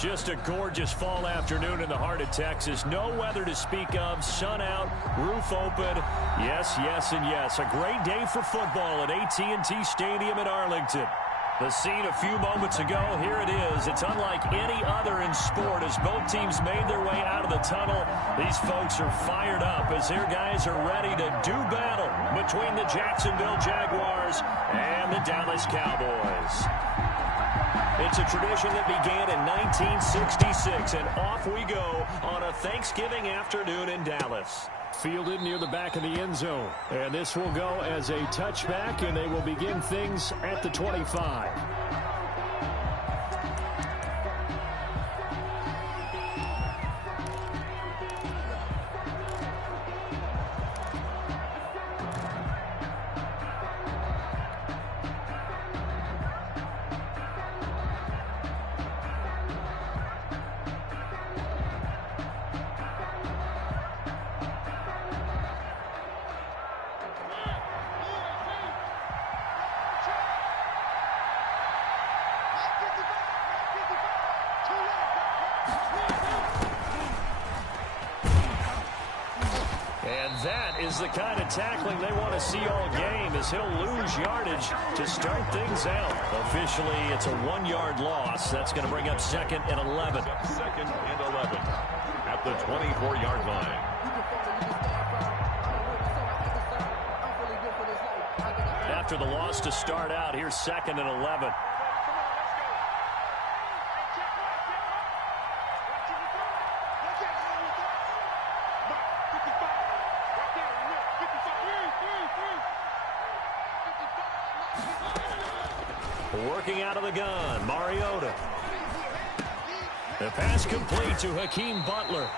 Just a gorgeous fall afternoon in the heart of Texas. No weather to speak of. Sun out, roof open. Yes, yes, and yes. A great day for football at AT&T Stadium in Arlington. The scene a few moments ago, here it is. It's unlike any other in sport as both teams made their way out of the tunnel. These folks are fired up as their guys are ready to do battle between the Jacksonville Jaguars and the Dallas Cowboys. It's a tradition that began in 1966, and off we go on a Thanksgiving afternoon in Dallas. Fielded near the back of the end zone, and this will go as a touchback, and they will begin things at the 25. That is the kind of tackling they want to see all game as he'll lose yardage to start things out. Officially, it's a 1-yard loss. That's going to bring up 2nd and 11. 2nd and 11 at the 24-yard line. After the loss to start out, here's 2nd and 11. Working out of the gun, Mariota. The pass complete to Hakeem Butler.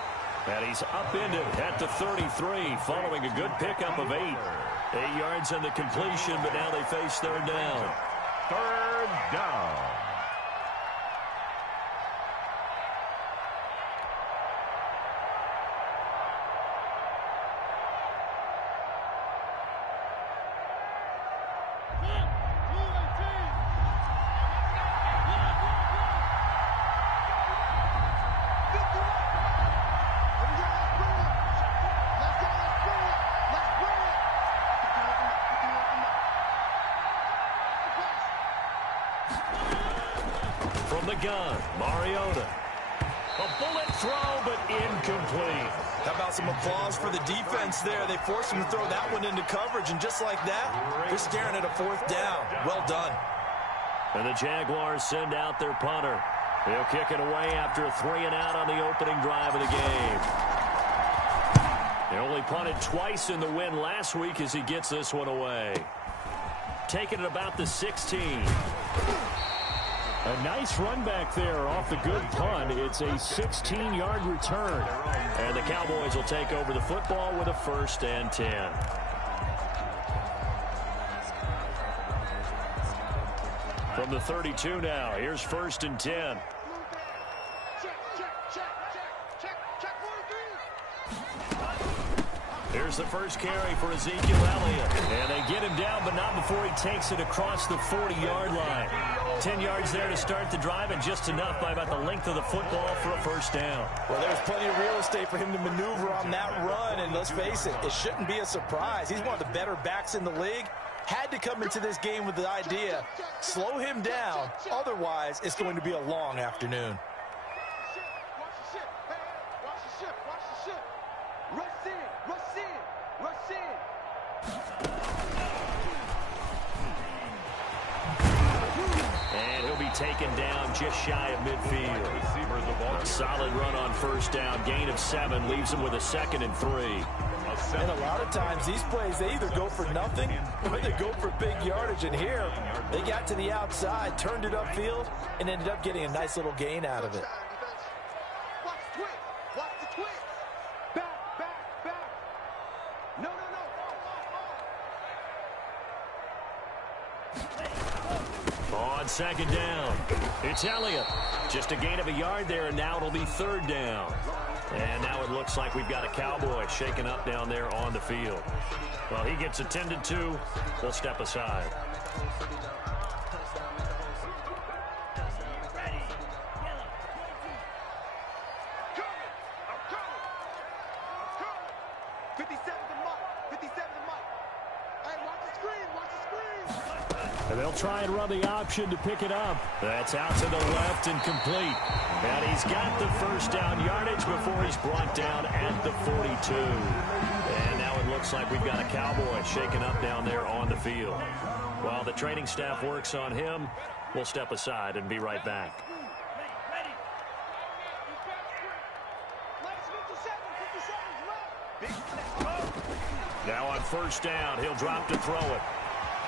And he's upended at the 33 following a good pickup of 8. 8 yards on the completion, but now they face 3rd down. 3rd down. From the gun, Mariota. A bullet throw, but incomplete. How about some applause for the defense there? They forced him to throw that one into coverage, and just like that, they're staring at a 4th down. Well done. And the Jaguars send out their punter. He'll kick it away after a 3-and-out on the opening drive of the game. He only punted twice in the win last week as he gets this one away. Taking it about the 16. A nice run back there off the good punt. It's a 16-yard return. And the Cowboys will take over the football with a 1st and 10. From the 32 now, here's 1st and 10. Here's the first carry for Ezekiel Elliott. And they get him down, but not before he takes it across the 40-yard line. 10 yards there to start the drive, and just enough by about the length of the football for a 1st down. Well, there's plenty of real estate for him to maneuver on that run, and let's face it, it shouldn't be a surprise. He's one of the better backs in the league. Had to come into this game with the idea, slow him down, otherwise it's going to be a long afternoon. And he'll be taken down just shy of midfield. A solid run on 1st down. Gain of 7 leaves him with a 2nd and 3. And a lot of times these plays, they either go for nothing or they go for big yardage. And here, they got to the outside, turned it upfield, and ended up getting a nice little gain out of it. On 2nd down, it's Elliott. Just a gain of a yard there, and now it'll be 3rd down. And now it looks like we've got a Cowboy shaken up down there on the field. Well, he gets attended to. They'll step aside. And they'll try and run the option to pick it up. That's out to the left and complete. And he's got the first down yardage before he's brought down at the 42. And now it looks like we've got a Cowboy shaken up down there on the field. While the training staff works on him, we'll step aside and be right back. Now on first down, he'll drop to throw it.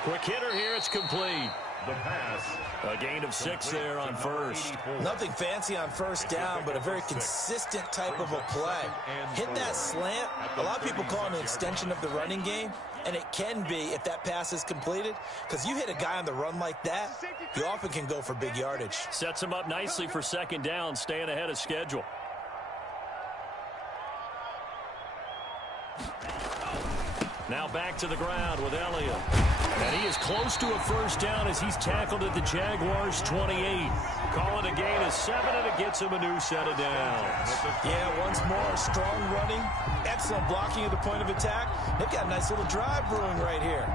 Quick hitter here, it's complete. The pass. A gain of 6 there on first. Nothing fancy on first down, but a very consistent type of a play. Hit that slant. A lot of people call it an extension of the running game, and it can be if that pass is completed, because you hit a guy on the run like that, you often can go for big yardage. Sets him up nicely for second down, staying ahead of schedule. Now back to the ground with Elliott. And he is close to a first down as he's tackled at the Jaguars 28. Call it a gain of 7, and it gets him a new set of downs. Yeah, once more, strong running, excellent blocking at the point of attack. They've got a nice little drive brewing right here.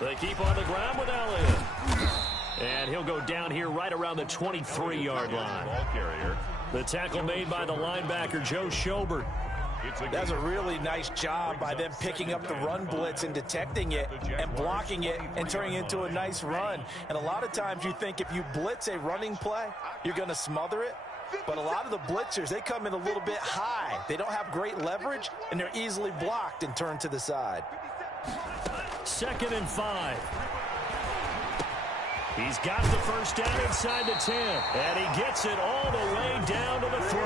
They keep on the ground with Elliott. And he'll go down here right around the 23-yard line. The tackle made by the linebacker, Joe Schobert. That's a really nice job by them picking up the run blitz and detecting it and blocking it and turning it into a nice run. And a lot of times you think if you blitz a running play, you're going to smother it. But a lot of the blitzers, they come in a little bit high. They don't have great leverage, and they're easily blocked and turned to the side. 2nd and 5. He's got the first down inside the 10. And he gets it all the way down to the 3.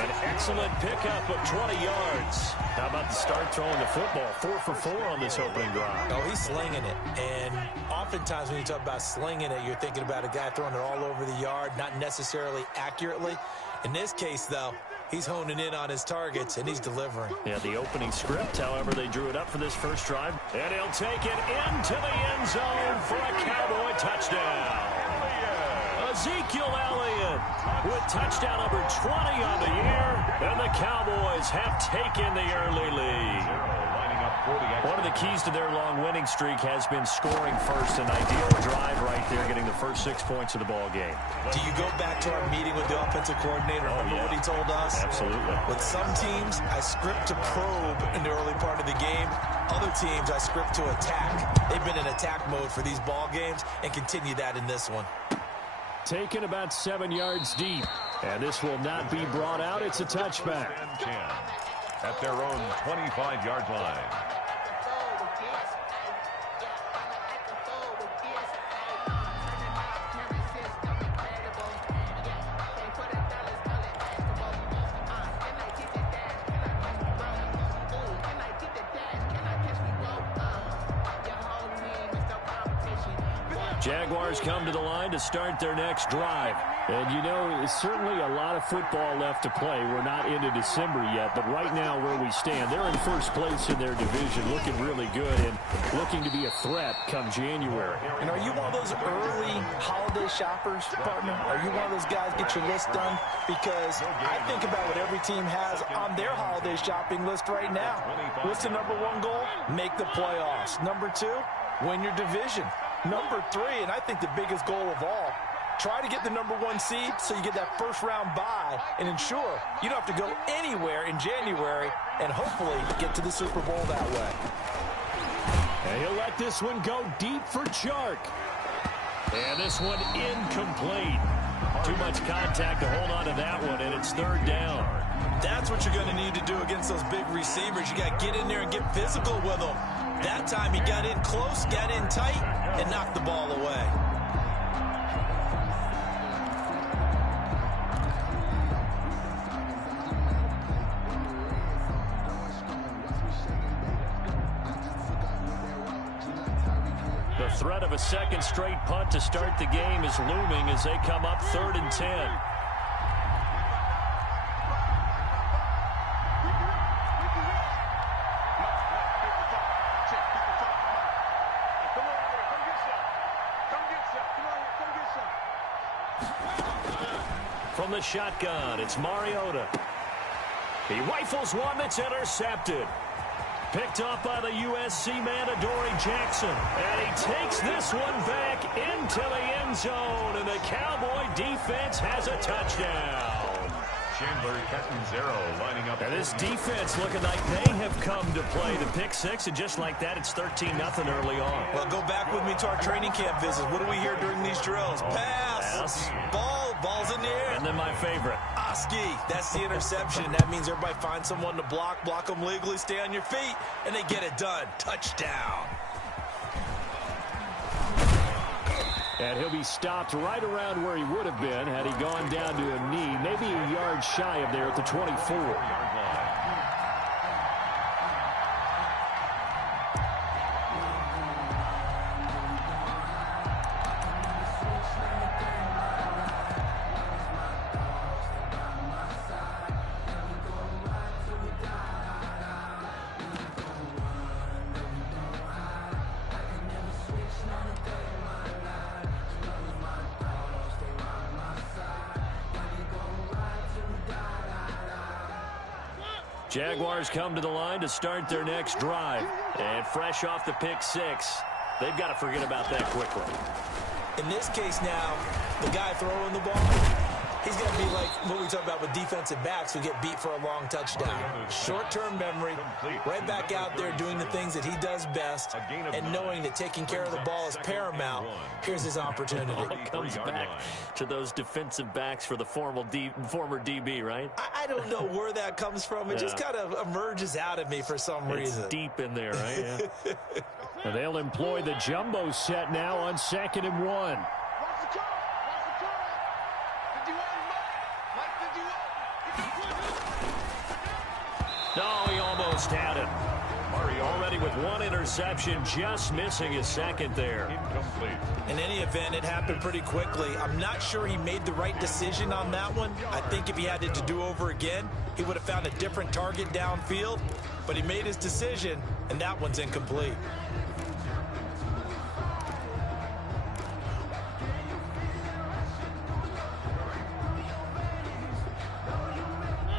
An excellent pickup of 20 yards. How about the start throwing the football? 4 for 4 on this opening drive. Oh, he's slinging it. And oftentimes when you talk about slinging it, you're thinking about a guy throwing it all over the yard, not necessarily accurately. In this case, though, he's honing in on his targets, and he's delivering. Yeah, the opening script, however, they drew it up for this first drive. And he'll take it into the end zone for a Cowboy touchdown. Ezekiel Elliott with touchdown number 20 on the year, and the Cowboys have taken the early lead. One of the keys to their long winning streak has been scoring first. An ideal drive right there, getting the first 6 points of the ball game. Do you go back to our meeting with the offensive coordinator? Remember what he told us? Absolutely. With some teams, I script to probe in the early part of the game. Other teams, I script to attack. They've been in attack mode for these ball games and continue that in this one. Taken about 7 yards deep. And this will not be brought out. It's a touchback. At their own 25-yard line. Jaguars come to the line to start their next drive. And, you know, there's certainly a lot of football left to play. We're not into December yet, but right now where we stand, they're in first place in their division, looking really good and looking to be a threat come January. And are you one of those early holiday shoppers, partner? Are you one of those guys get your list done? Because I think about what every team has on their holiday shopping list right now. What's the number 1 goal? Make the playoffs. Number 2, win your division. Number 3, and I think the biggest goal of all, try to get the number 1 seed so you get that first round bye and ensure you don't have to go anywhere in January and hopefully get to the Super Bowl that way. And he'll let this one go deep for Chark. And this one incomplete. Too much contact to hold on to that one, and it's 3rd down. That's what you're going to need to do against those big receivers. You got to get in there and get physical with them. That time he got in close, got in tight, and knocked the ball away. The threat of a second straight punt to start the game is looming as they come up 3rd and 10. From the shotgun, it's Mariota. He rifles one that's intercepted. Picked off by the USC man, Adoree Jackson. And he takes this one back into the end zone. And the Cowboy defense has a touchdown. Chandler Catanzaro lining up. And this defense looking like they have come to play. The pick six, and just like that, it's 13-0 early on. Well, go back with me to our training camp visits. What do we hear during these drills? Pass. Ball's in the air. And then my favorite. Oski, that's the interception. That means everybody finds someone to block them legally, stay on your feet, and they get it done. Touchdown. And he'll be stopped right around where he would have been had he gone down to a knee, maybe a yard shy of there at the 24. Jaguars come to the line to start their next drive. And fresh off the pick six, they've got to forget about that quickly. In this case now, the guy throwing the ball, he's going to be like what we talk about with defensive backs who get beat for a long touchdown. Short-term memory, right back out there doing the things that he does best, and knowing that taking care of the ball is paramount. Here's his opportunity. It comes back to those defensive backs for the former DB, right? I don't know where that comes from. It just kind of emerges out of me for some reason. It's deep in there, right? Yeah. And they'll employ the jumbo set now on 2nd and 1. No, he almost had it. Already with one interception, just missing his second there. Incomplete. In any event, it happened pretty quickly. I'm not sure he made the right decision on that one. I think if he had it to do over again, he would have found a different target downfield. But he made his decision, and that one's incomplete.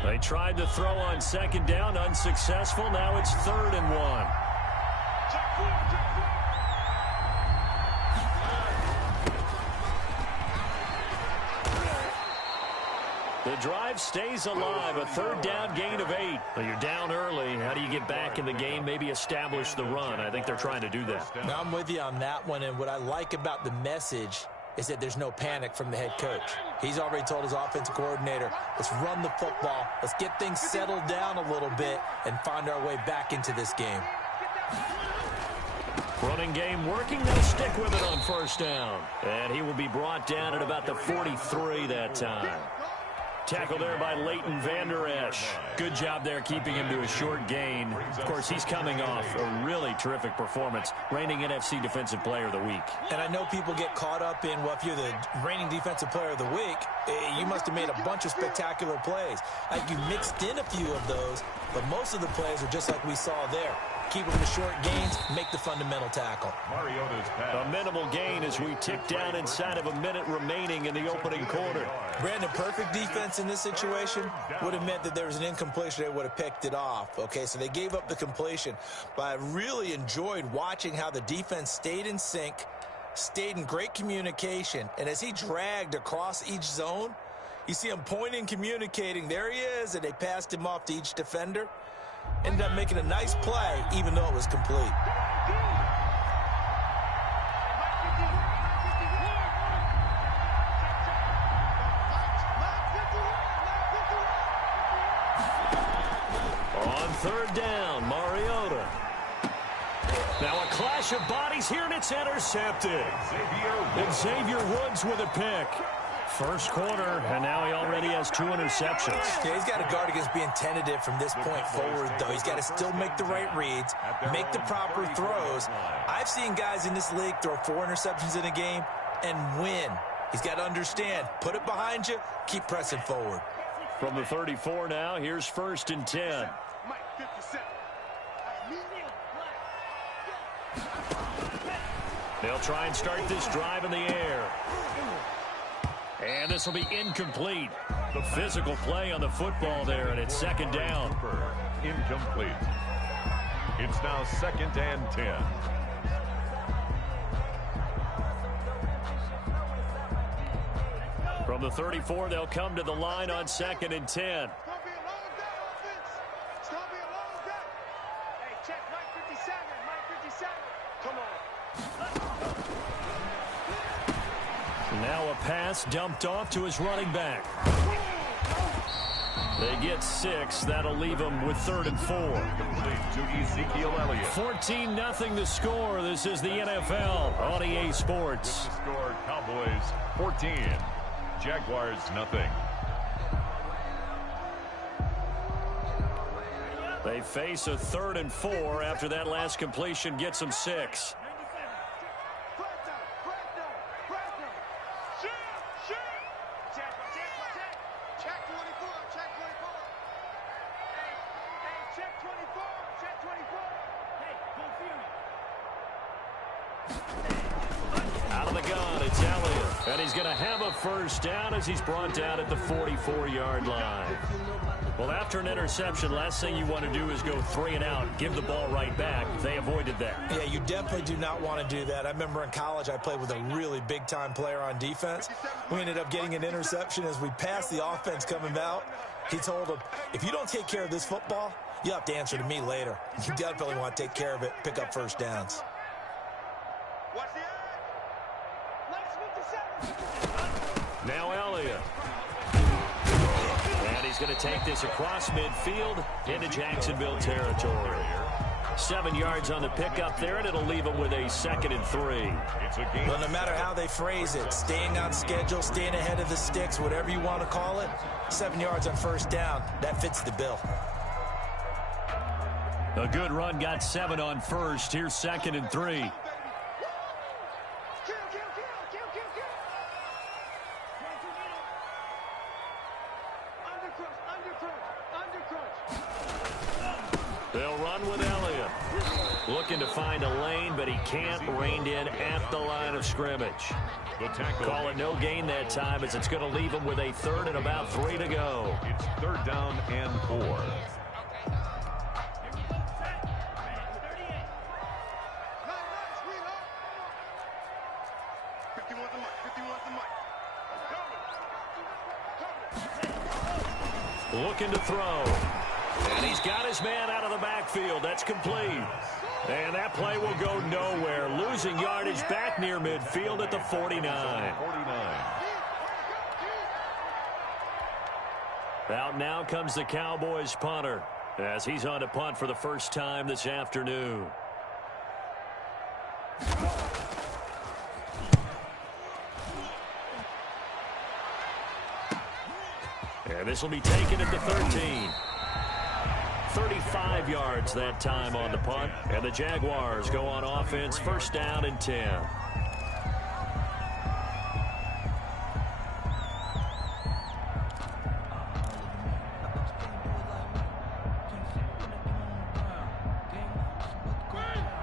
They tried to throw on 2nd down, unsuccessful. Now it's 3rd and 1. The drive stays alive, a 3rd down gain of 8. Well, you're down early. How do you get back in the game, maybe establish the run? I think they're trying to do that. Now, I'm with you on that one, and what I like about the message is that there's no panic from the head coach. He's already told his offensive coordinator, let's run the football, let's get things settled down a little bit and find our way back into this game. Running game working, they'll stick with it on 1st down. And he will be brought down at about the 43 that time. Tackle there by Leighton Vander Esch. Good job there keeping him to a short gain. Of course, he's coming off a really terrific performance, reigning NFC Defensive Player of the Week. And I know people get caught up in, well, if you're the reigning Defensive Player of the Week, you must have made a bunch of spectacular plays. Like you mixed in a few of those, but most of the plays are just like we saw there. Keep them to short gains, make the fundamental tackle. Mariota's pass. A minimal gain as we tick down inside of a minute remaining in the opening quarter. Brandon, perfect defense in this situation would have meant that there was an incompletion. They would have picked it off. Okay, so they gave up the completion. But I really enjoyed watching how the defense stayed in sync, stayed in great communication. And as he dragged across each zone, you see him pointing, communicating. There he is, and they passed him off to each defender. Ended up making a nice play, even though it was complete. On 3rd down, Mariota. Now a clash of bodies here, and it's intercepted. Xavier Woods with a pick. First quarter, and now he already has 2 interceptions. Yeah, he's got to guard against being tentative from this point forward, though. He's got to still make the right reads, make the proper throws. I've seen guys in this league throw 4 interceptions in a game and win. He's got to understand, put it behind you, keep pressing forward. From the 34 now, here's 1st and 10. They'll try and start this drive in the air. And this will be incomplete. Physical play on the football there, and it's second down. Incomplete. It's now 2nd and 10. From the 34, they'll come to the line on 2nd and 10. Now a pass dumped off to his running back. They get 6. That'll leave them with 3rd and 4. To Ezekiel Elliott. 14-0 the score. This is the NFL on EA Sports. The score, Cowboys 14. Jaguars nothing. They face a 3rd and 4 after that last completion gets them 6. Out of the gun, it's Elliott. And he's going to have a first down as he's brought down at the 44-yard line. Well, after an interception, last thing you want to do is go 3 and out, give the ball right back. They avoided that. Yeah, you definitely do not want to do that. I remember in college I played with a really big-time player on defense. We ended up getting an interception as we passed the offense coming out. He told him, if you don't take care of this football, you'll have to answer to me later. You definitely want to take care of it, pick up first downs. Now Elliott. And he's going to take this across midfield into Jacksonville territory. 7 yards on the pickup there, and it'll leave him with a 2nd and 3. Well, no matter how they phrase it, staying on schedule, staying ahead of the sticks, whatever you want to call it, 7 yards on first down, that fits the bill. A good run got 7 on first. Here's 2nd and 3. They'll run with Elliott. Looking to find a lane, but he can't. Reined in at the line of scrimmage. Call it no gain that time as it's going to leave him with a 3rd and about 3 to go. It's 3rd down and 4. Looking to throw. And he's got his man out of the backfield. That's complete. And that play will go nowhere. Losing yardage back near midfield at the 49. Out now comes the Cowboys punter as he's on to punt for the first time this afternoon. And this will be taken at the 13. 35 yards that time on the punt. And the Jaguars go on offense, 1st down and 10.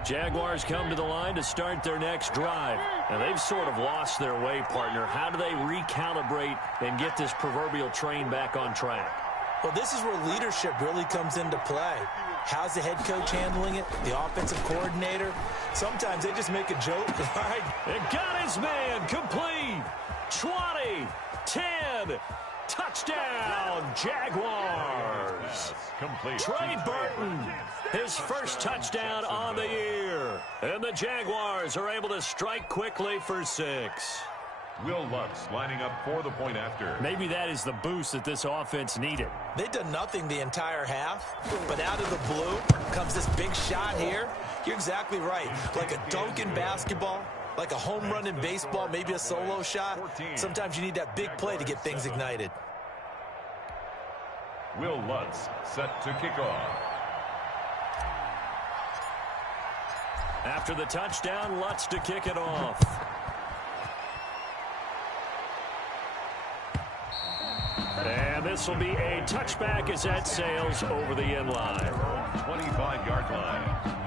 Jaguars come to the line to start their next drive. And they've sort of lost their way, partner. How do they recalibrate and get this proverbial train back on track? Well, this is where leadership really comes into play. How's the head coach handling it? The offensive coordinator? Sometimes they just make a joke. And got his man complete. 20, 10, touchdown, Jaguars. Complete. Trey Burton, his first touchdown on the year. And the Jaguars are able to strike quickly for 6. Will Lutz lining up for the point after. Maybe that is the boost that this offense needed. They've done nothing the entire half, but out of the blue comes this big shot here. You're exactly right. Like a dunk in basketball, like a home run in baseball, maybe a solo shot. Sometimes you need that big play to get things ignited. Will Lutz set to kick off. After the touchdown, Lutz to kick it off. And this will be a touchback as that sails over the end line. 25-yard line.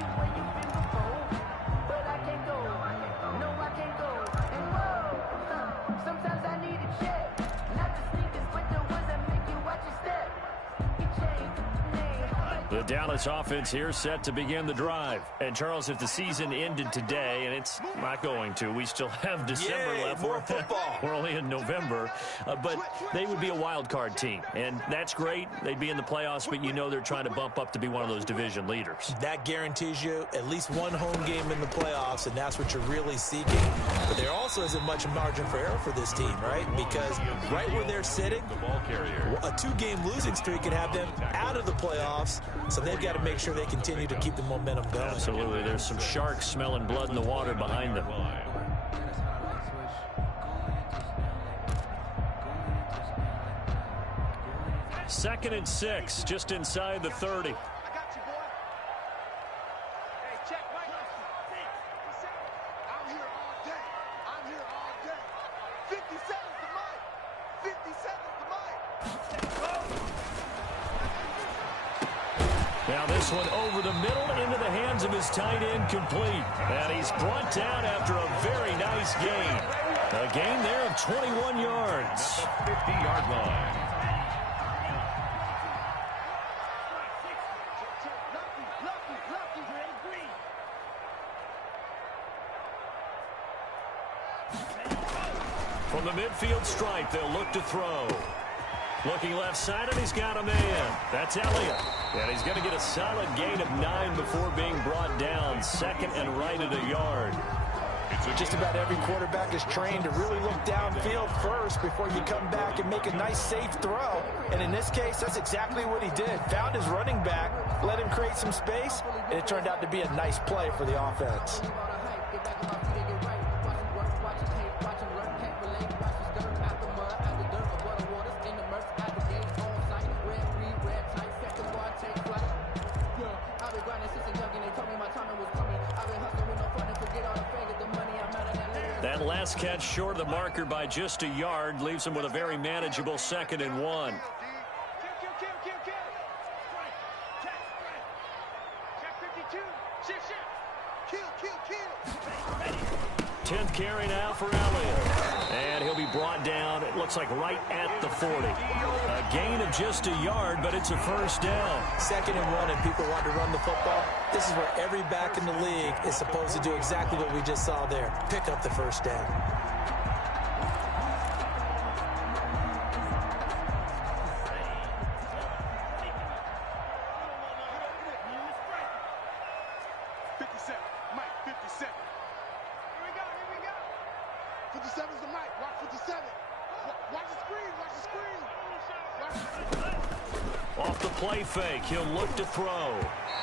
The Dallas offense here set to begin the drive. And, Charles, if the season ended today, and it's not going to, we still have December left. More football. We're only in November. But they would be a wild card team. And that's great. They'd be in the playoffs, but you know they're trying to bump up to be one of those division leaders. That guarantees you at least one home game in the playoffs, and that's what you're really seeking. But there also isn't much margin for error for this team, right? Because right where they're sitting, a 2-game losing streak could have them out of the playoffs. So they've got to make sure they continue to keep the momentum going. Absolutely. There's some sharks smelling blood in the water behind them. Second and 6, just inside the 30. Now this one over the middle into the hands of his tight end, complete. And he's brought down after a very nice gain. A gain there of 21 yards. 50-yard line. From the midfield stripe, they'll look to throw. Looking left side, and he's got a man. That's Elliott. And he's going to get a solid gain of 9 before being brought down. Second and right at a yard. Just about every quarterback is trained to really look downfield first before you come back and make a nice, safe throw. And in this case, that's exactly what he did. Found his running back, let him create some space, and it turned out to be a nice play for the offense. That last catch short of the marker by just a yard leaves him with a very manageable 2nd and 1. 10th carry now for Elliott. And he'll be brought down, it looks like right at the 40. A gain of just a yard, but it's a first down. 2nd and 1, and people want to run the football. This is where every back in the league is supposed to do exactly what we just saw there. Pick up the first down. Off the play fake, he'll look to throw.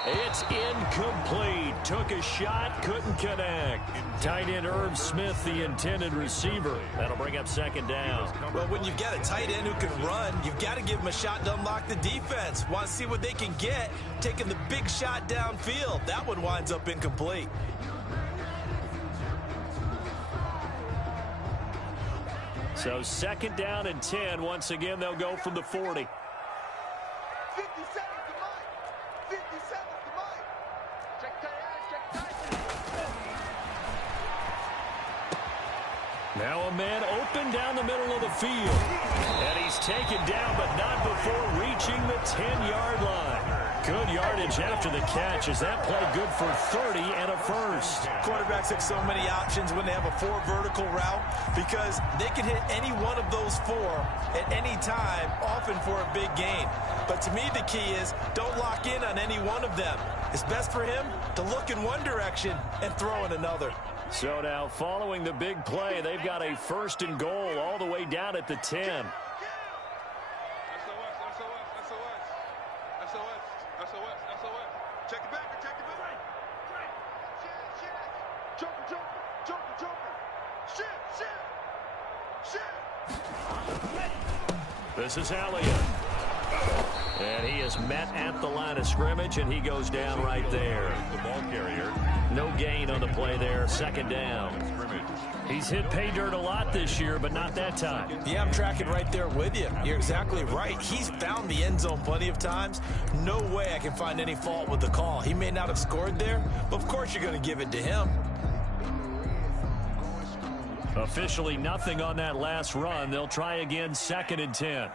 It's incomplete. Took a shot, couldn't connect. Tight end Irv Smith, the intended receiver. That'll bring up 2nd down. Well, when you've got a tight end who can run, you've got to give him a shot to unlock the defense. Want to see what they can get, taking the big shot downfield. That one winds up incomplete. So 2nd down and 10. Once again, they'll go from the 40. Now a man open down the middle of the field. And he's taken down, but not before reaching the 10-yard line. Good yardage after the catch. Is that play good for 30 and a first? Quarterbacks have so many options when they have a 4 vertical route because they can hit any one of those 4 at any time, often for a big gain. But to me, the key is don't lock in on any one of them. It's best for him to look in one direction and throw in another. So now, following the big play, they've got a 1st and goal all the way down at the 10. This is Elliott. And he is met at the line of scrimmage, and he goes down right there. The ball carrier. No gain on the play there, 2nd down. He's hit pay dirt a lot this year, but not that time. Yeah, I'm tracking right there with you. You're exactly right. He's found the end zone plenty of times. No way I can find any fault with the call. He may not have scored there, but of course you're going to give it to him. Officially nothing on that last run. They'll try again, 2nd and 10.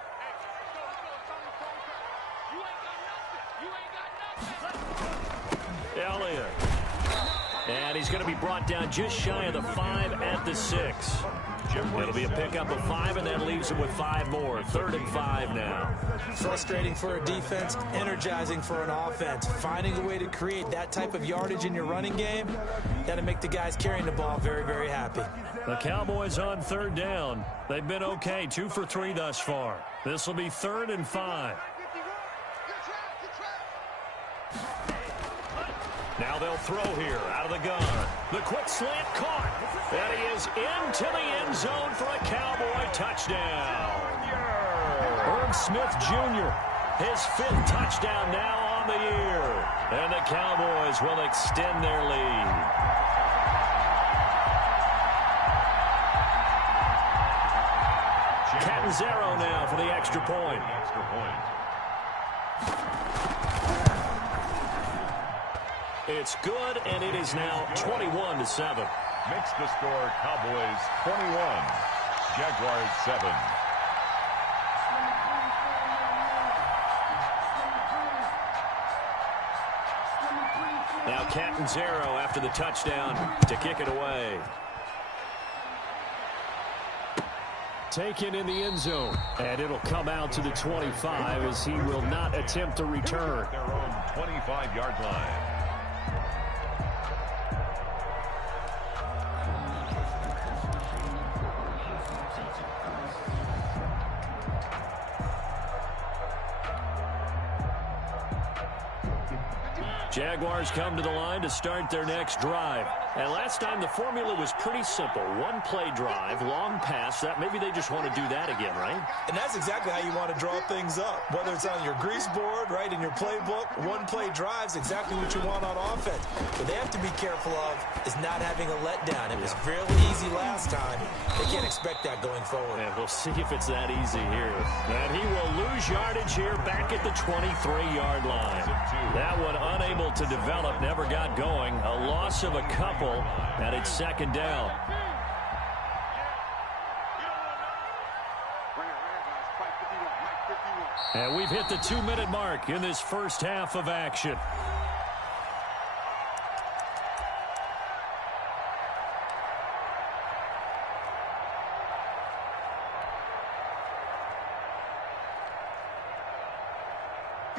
he's going to be brought down just shy of the 5 at the 6. It'll be a pickup of 5, and that leaves him with 5 more. 3rd and 5 now. Frustrating for a defense, energizing for an offense. Finding a way to create that type of yardage in your running game, got to make the guys carrying the ball very, very happy. The Cowboys on 3rd down. They've been okay, 2 for 3 thus far. This will be 3rd and 5. Now they'll throw here out of the gun. The quick slant caught. And he is into the end zone for a Cowboy touchdown. Herb Smith Jr., his 5th touchdown now on the year. And the Cowboys will extend their lead. Catanzaro now for the extra point. It's good, and it is now 21-7. Makes the score Cowboys 21, Jaguars 7. Now Catanzaro after the touchdown to kick it away. Taken in the end zone, and it'll come out to the 25 as he will not attempt to return. Their own 25-yard line. Jaguars come to the line to start their next drive. And last time the formula was pretty simple. 1-play drive, long pass. That maybe they just want to do that again, right? And that's exactly how you want to draw things up. Whether it's on your grease board, right, in your playbook, 1-play drive's exactly what you want on offense. What they have to be careful of is not having a letdown. It was fairly easy last time. They can't expect that going forward. And we'll see if it's that easy here. And he will lose yardage here back at the 23-yard line. That one unable to develop, never got going. A loss of a couple, and it's 2nd down. And we've hit the 2-minute mark in this first half of action.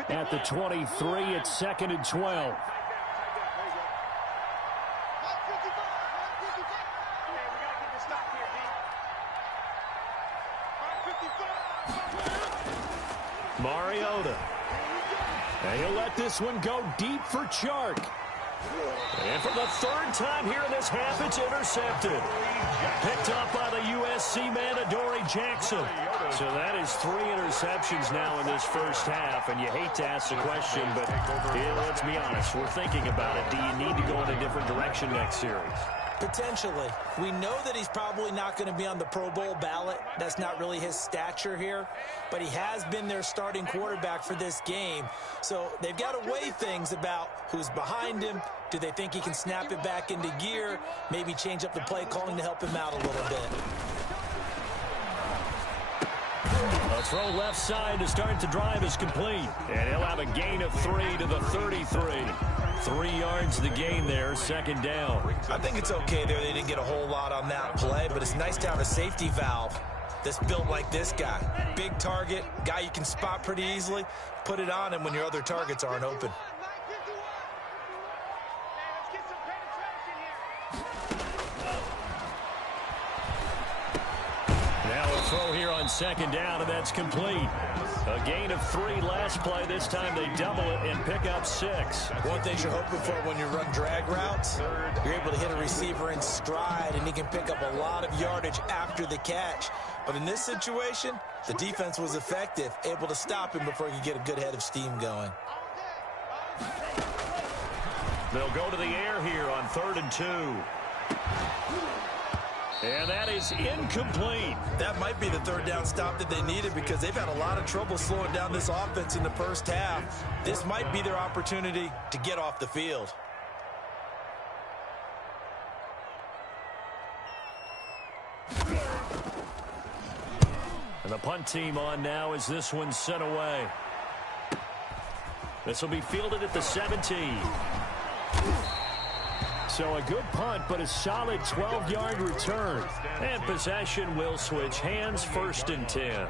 At the 23, it's 2nd and 12. Mariota. And he'll let this one go deep for Chark. And for the 3rd time here in this half, it's intercepted. Picked up by the USC man, Adoree Jackson. So that is 3 interceptions now in this first half. And you hate to ask the question, but let's be honest. We're thinking about it. Do you need to go in a different direction next series? Potentially. We know that he's probably not going to be on the Pro Bowl ballot. That's not really his stature here. But he has been their starting quarterback for this game. So they've got to weigh things about who's behind him. Do they think he can snap it back into gear? Maybe change up the play calling to help him out a little bit. A throw left side to start the drive is complete. And he'll have a gain of 3 to the 33. 3 yards the gain there, 2nd down. I think it's okay there. They didn't get a whole lot on that play, but it's nice to have a safety valve that's built like this guy. Big target, guy you can spot pretty easily. Put it on him when your other targets aren't open. Now a throw here on 2nd down, and that's complete. A gain of 3 last play. This time they double it and pick up 6. One thing you're hoping for when you run drag routes, you're able to hit a receiver in stride, and he can pick up a lot of yardage after the catch. But in this situation, the defense was effective, able to stop him before he could get a good head of steam going. They'll go to the air here on 3rd and 2. And that is incomplete. That might be the 3rd down stop that they needed because they've had a lot of trouble slowing down this offense in the first half. This might be their opportunity to get off the field. And the punt team on now as this one's sent away. This will be fielded at the 17. So a good punt, but a solid 12-yard return. And possession will switch hands, 1st and 10.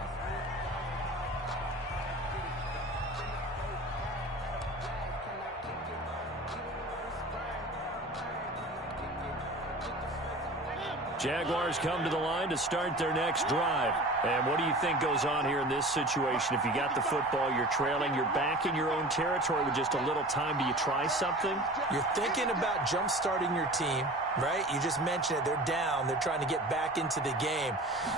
Jaguars come to the line to start their next drive. And what do you think goes on here in this situation? If you got the football, you're trailing, you're back in your own territory with just a little time. Do you try something? You're thinking about jump-starting your team, right? You just mentioned it. They're down. They're trying to get back into the game.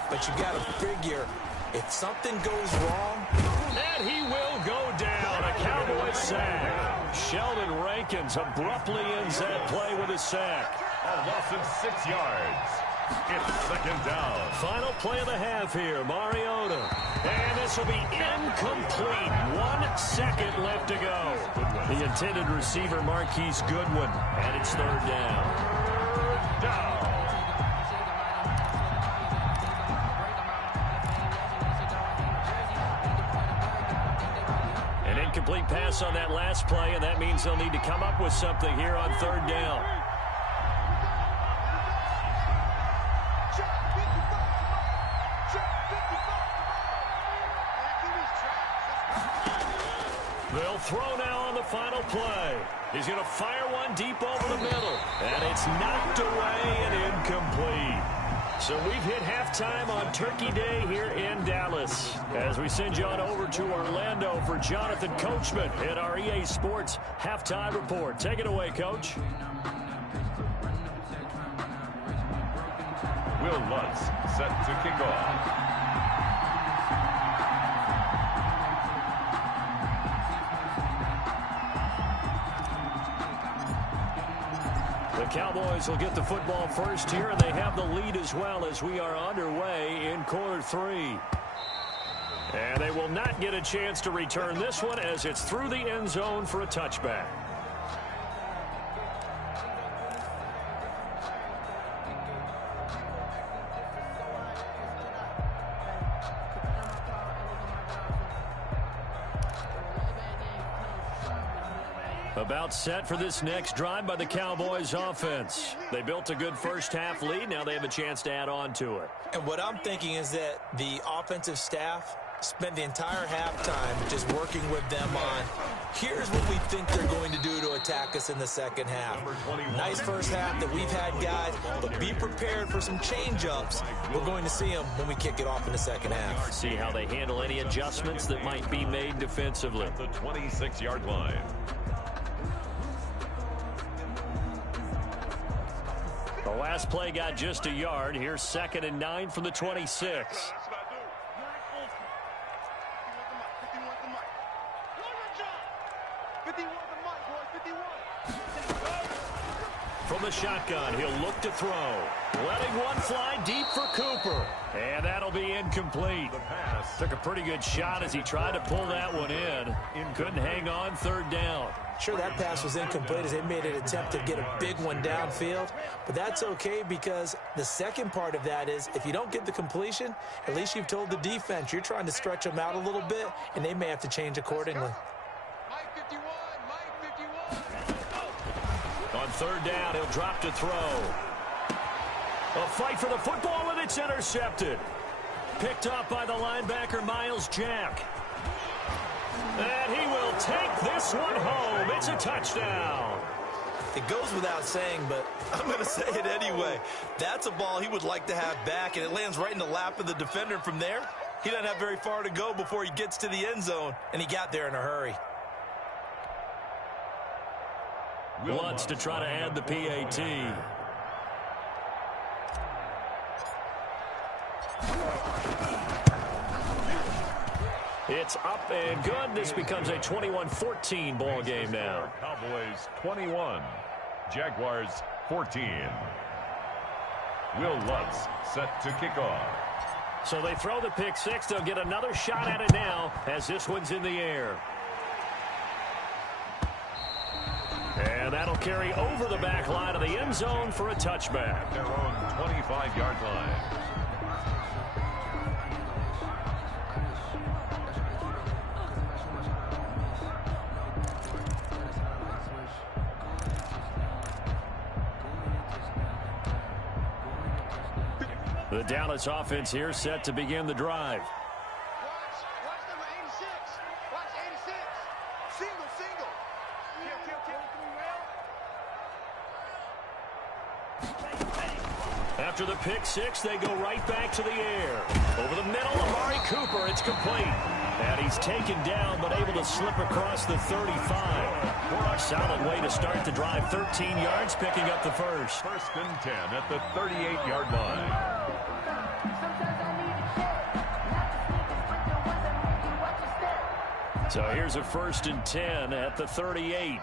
But you got to figure, if something goes wrong... And he will go down. A Cowboys sack. Sheldon Rankins abruptly ends that play with a sack. A loss of 6 yards. It's 2nd down. Final play of the half here, Mariota. And this will be incomplete. 1 second left to go. The intended receiver, Marquise Goodwin. And it's 3rd down. Down. An incomplete pass on that last play, and that means they'll need to come up with something here on 3rd down. They'll throw now on the final play. He's going to fire one deep over the middle. And it's knocked away and incomplete. So we've hit halftime on Turkey Day here in Dallas. As we send you on over to Orlando for Jonathan Coachman at our EA Sports Halftime Report. Take it away, Coach. Will Lutz set to kick off. The Cowboys will get the football first here, and they have the lead as well as we are underway in quarter 3. And they will not get a chance to return this one as it's through the end zone for a touchback. About set for this next drive by the Cowboys offense. They built a good first half lead. Now they have a chance to add on to it. And what I'm thinking is that the offensive staff spent the entire halftime just working with them on, here's what we think they're going to do to attack us in the second half. Nice first half that we've had, guys, but be prepared for some change-ups. We're going to see them when we kick it off in the second half. See how they handle any adjustments that might be made defensively. At the 26-yard line. The last play got just a yard. Here's 2nd and 9 from the 26. From the shotgun, he'll look to throw. Letting one fly deep for Cooper. And that'll be incomplete. The pass. Took a pretty good shot as he tried to pull that one in. Couldn't hang on 3rd down. Sure, that pass was incomplete as they made an attempt to get a big one downfield. But that's okay because the second part of that is if you don't get the completion, at least you've told the defense you're trying to stretch them out a little bit, and they may have to change accordingly. On 3rd down, he'll drop to throw. A fight for the football, and it's intercepted. Picked up by the linebacker, Miles Jack. And he will take this one home. It's a touchdown. It goes without saying, but I'm going to say it anyway. That's a ball he would like to have back, and it lands right in the lap of the defender. From there, he doesn't have very far to go before he gets to the end zone, and he got there in a hurry. Wants to try to add the PAT. It's up and good. This becomes a 21-14 ball game now. Cowboys 21, Jaguars 14. Will Lutz set to kick off. So they throw the pick six. They'll get another shot at it now as this one's in the air. And that'll carry over the back line of the end zone for a touchback. Their own 25-yard line. The Dallas offense here set to begin the drive. Watch number 86. Watch 86. Single. After the pick six, they go right back to the air. Over the middle, Amari Cooper. It's complete. And he's taken down, but able to slip across the 35. Solid way to start the drive. 13 yards, picking up the first. First and 10 at the 38-yard line. So here's a first and 10 at the 38.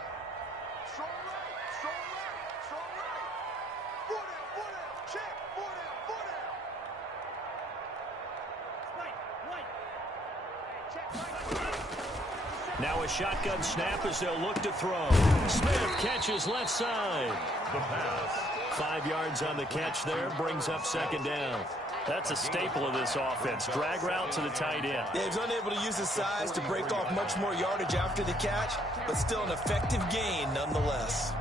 Now a shotgun snap as they'll look to throw. Smith catches left side. The pass. 5 yards on the catch there, brings up second down. That's a staple of this offense. Drag route to the tight end. Yeah, he's unable to use his size to break off much more yardage after the catch, but still an effective gain nonetheless.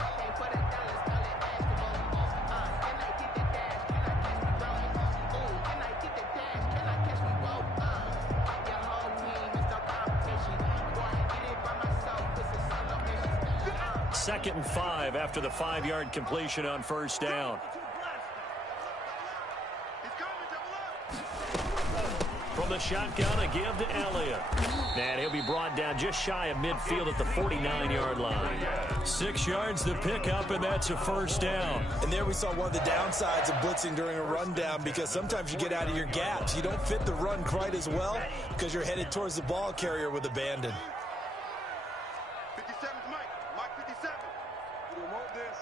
Second and 5 after the 5-yard completion on first down. From the shotgun, a give to Elliott. And he'll be brought down just shy of midfield at the 49-yard line. 6 yards to pick up, and that's a first down. And there we saw one of the downsides of blitzing during a rundown, because sometimes you get out of your gaps. You don't fit the run quite as well because you're headed towards the ball carrier with abandon. 57's Mike 57. You don't want this.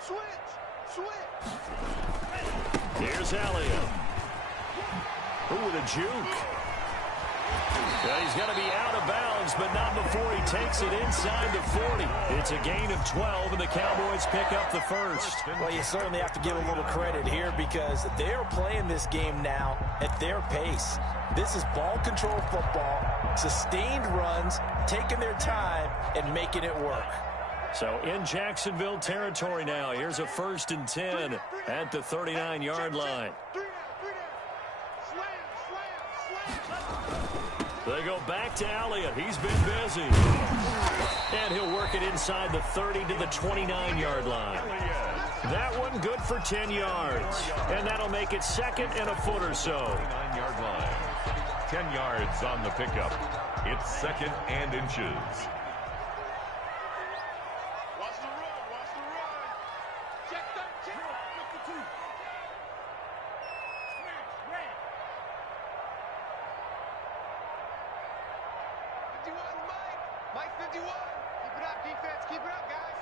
Switch. Here's Elliott. Ooh, with a juke. Well, he's going to be out of bounds, but not before he takes it inside the 40. It's a gain of 12, and the Cowboys pick up the first. Well, you certainly have to give a little credit here, because they're playing this game now at their pace. This is ball control football, sustained runs, taking their time, and making it work. So in Jacksonville territory now, here's a first and 10 at the 39-yard line. They go back to Elliott. He's been busy. And he'll work it inside the 30 to the 29-yard line. That one good for 10 yards. And that'll make it second and a foot or so. 29-yard line. 10 yards on the pickup. It's second and inches. Watch the run. Check 52. Mike 51. Keep it up, defense. Keep it up, guys.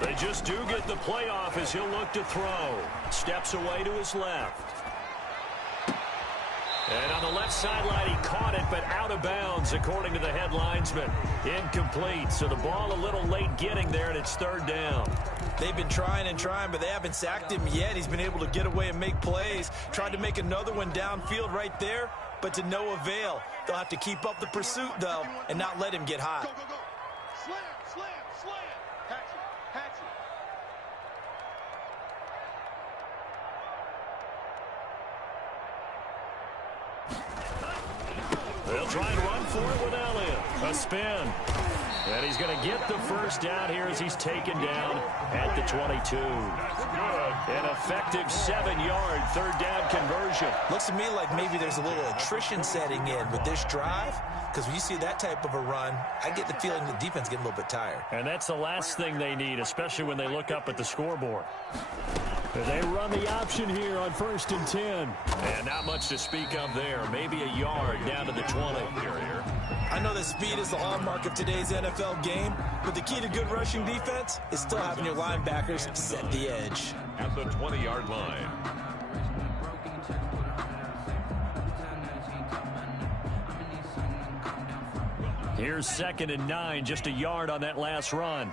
They just do get the playoff as he'll look to throw. Steps away to his left. And on the left sideline, he caught it, but out of bounds, according to the head linesman. Incomplete, so the ball a little late getting there, and it's third down. They've been trying, but they haven't sacked him yet. He's been able to get away and make plays. Tried to make another one downfield right there, but to no avail. They'll have to keep up the pursuit, though, and not let him get hot. Go. Slam. Hatch it. They'll try and run for it with Elliott. A spin. And he's going to get the first down here as he's taken down at the 22. An effective 7-yard third down conversion. Looks to me like maybe there's a little attrition setting in with this drive, because when you see that type of a run, I get the feeling the defense getting a little bit tired. And that's the last thing they need, especially when they look up at the scoreboard. They run the option here on first and 10. And not much to speak of there. Maybe a yard down to the 20. I know that speed is the hallmark of today's NFL game, but the key to good rushing defense is still having your linebackers set the edge. At the 20-yard line. Here's second and 9, just a yard on that last run.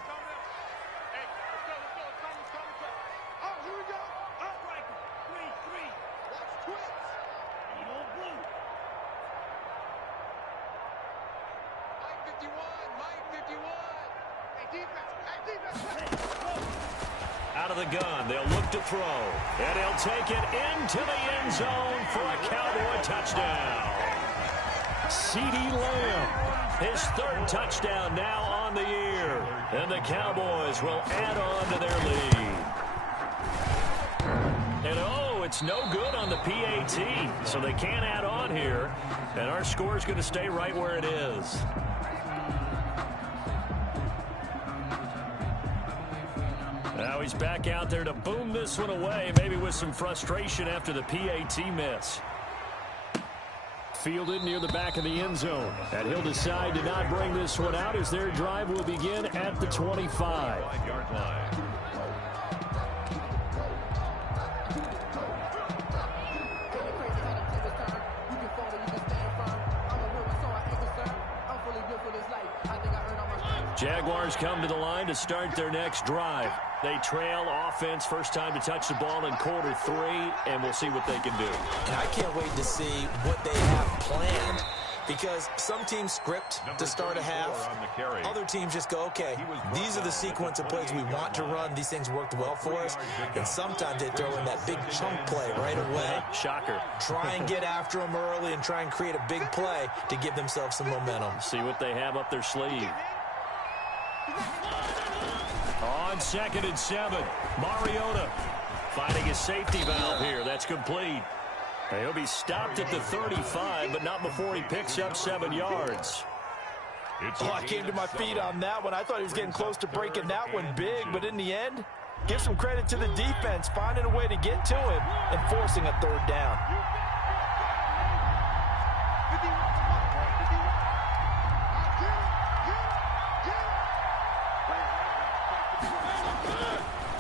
Out of the gun, they'll look to throw. And he'll take it into the end zone for a Cowboy touchdown. CeeDee Lamb, his third touchdown now on the year. And the Cowboys will add on to their lead. And oh, it's no good on the PAT, so they can't add on here. And our score is going to stay right where it is. Now he's back out there to boom this one away, maybe with some frustration after the PAT miss. Fielded near the back of the end zone. And he'll decide to not bring this one out as their drive will begin at the 25. 5-yard line. Jaguars come to the line to start their next drive. They trail offense, first time to touch the ball in quarter 3, and we'll see what they can do. And I can't wait to see what they have planned, because some teams script to start a half. Other teams just go, okay, these are the sequence of plays we want to run. These things worked well for us. And sometimes they throw in that big chunk play right away. Shocker. Try and get after them early and try and create a big play to give themselves some momentum. See what they have up their sleeve. On 2nd and 7, Mariota finding his safety valve here. That's complete. And he'll be stopped at the 35, but not before he picks up 7 yards. Oh, I came to my feet on that one. I thought he was getting close to breaking that one big, but in the end, give some credit to the defense, finding a way to get to him and forcing a 3rd down.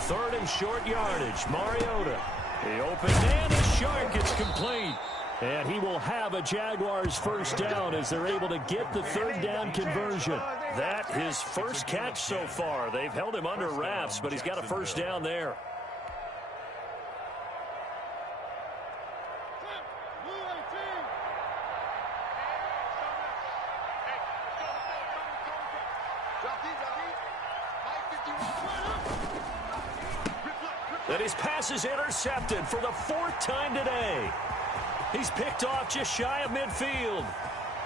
Third and short yardage. Mariota. The open man is short. It's complete. And he will have a Jaguars first down as they're able to get the 3rd down conversion. That his first catch so far. They've held him under wraps, but he's got a first down there. That his pass is intercepted for the 4th time today. He's picked off just shy of midfield.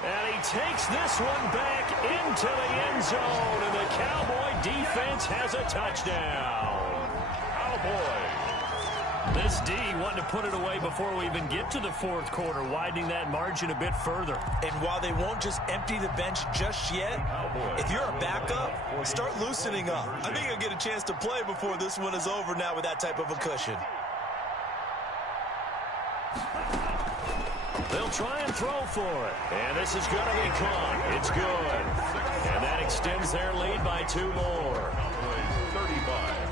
And he takes this one back into the end zone. And the Cowboy defense has a touchdown. Cowboys. This D wanted to put it away before we even get to the 4th quarter, widening that margin a bit further. And while they won't just empty the bench just yet, if you're a backup, start loosening up. I think you'll get a chance to play before this one is over now with that type of a cushion. They'll try and throw for it. And this is going to be caught. It's good. And that extends their lead by 2 more. 35.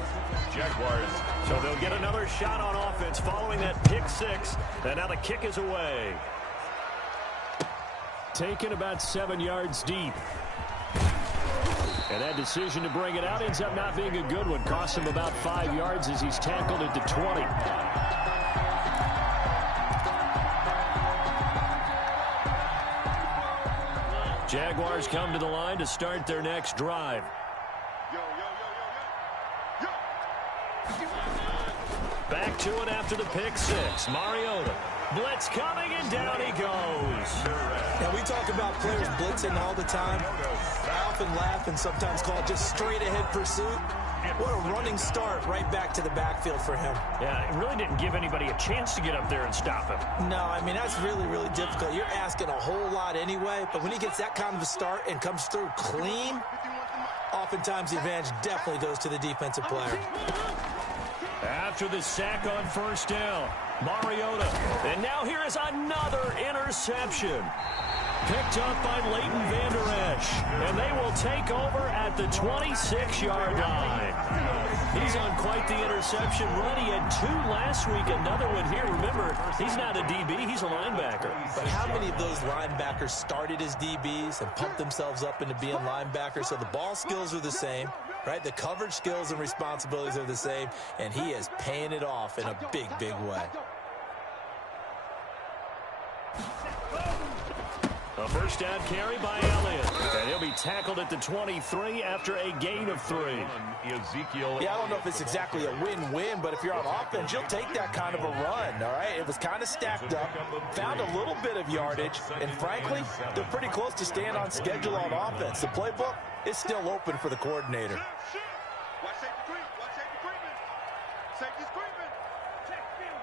Jaguars. So they'll get another shot on offense following that pick 6. And now the kick is away. Taken about 7 yards deep. And that decision to bring it out ends up not being a good one. Costs him about 5 yards as he's tackled at the 20. Jaguars come to the line to start their next drive. Back to it after the pick 6. Mariota. Blitz coming, and down he goes. Now, we talk about players blitzing all the time. I often laugh and sometimes call it just straight-ahead pursuit. What a running start right back to the backfield for him. Yeah, it really didn't give anybody a chance to get up there and stop him. No, I mean, that's really, really difficult. You're asking a whole lot anyway, but when he gets that kind of a start and comes through clean, oftentimes the advantage definitely goes to the defensive player. After the sack on first down, Mariota. And now here is another interception. Picked up by Leighton Vander Esch. And they will take over at the 26-yard line. He's on quite the interception run. He had 2 last week, another one here. Remember, he's not a DB, he's a linebacker. But how many of those linebackers started as DBs and pumped themselves up into being linebackers? So the ball skills are the same, right? The coverage skills and responsibilities are the same, and he is paying it off in a big, big way. A first down carry by Elliott. And he'll he'll be tackled at the 23 after a gain of 3. Yeah, I don't know if it's exactly a win-win, but if you're on offense, you'll take that kind of a run, all right? It was kind of stacked up, found a little bit of yardage, and frankly, they're pretty close to staying on schedule on offense. The playbook is still open for the coordinator. Watch safety creep. Watch safety creeping. Safety's creeping. Check field.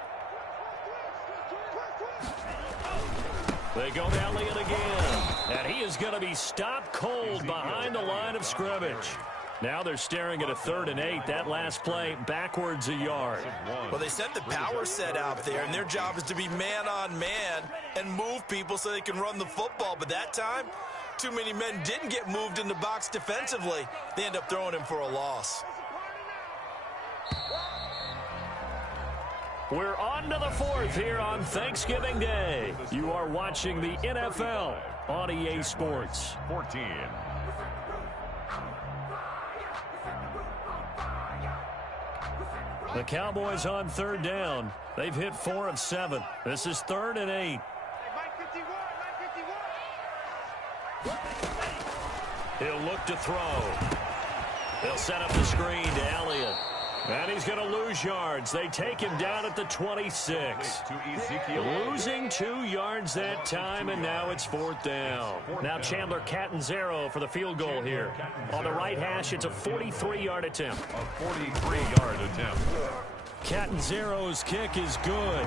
They go to Elliott again, and he is going to be stopped cold behind the line of scrimmage. Now they're staring at a 3rd and 8. That last play backwards a yard. Well, they set the power set out there, and their job is to be man-on-man and move people so they can run the football. But that time, too many men didn't get moved in the box defensively. They end up throwing him for a loss. We're on to the 4th here on Thanksgiving Day. You are watching the NFL on EA Sports. 14. The Cowboys on 3rd down. They've hit 4 of 7. This is 3rd and 8. He'll look to throw. They'll set up the screen to Elliott. And he's going to lose yards. They take him down at the 26. Losing 2 yards that time, and now it's 4th down. Now Chandler Catanzaro for the field goal here. On the right hash, it's a 43-yard attempt. A 43-yard attempt. Catanzaro's kick is good.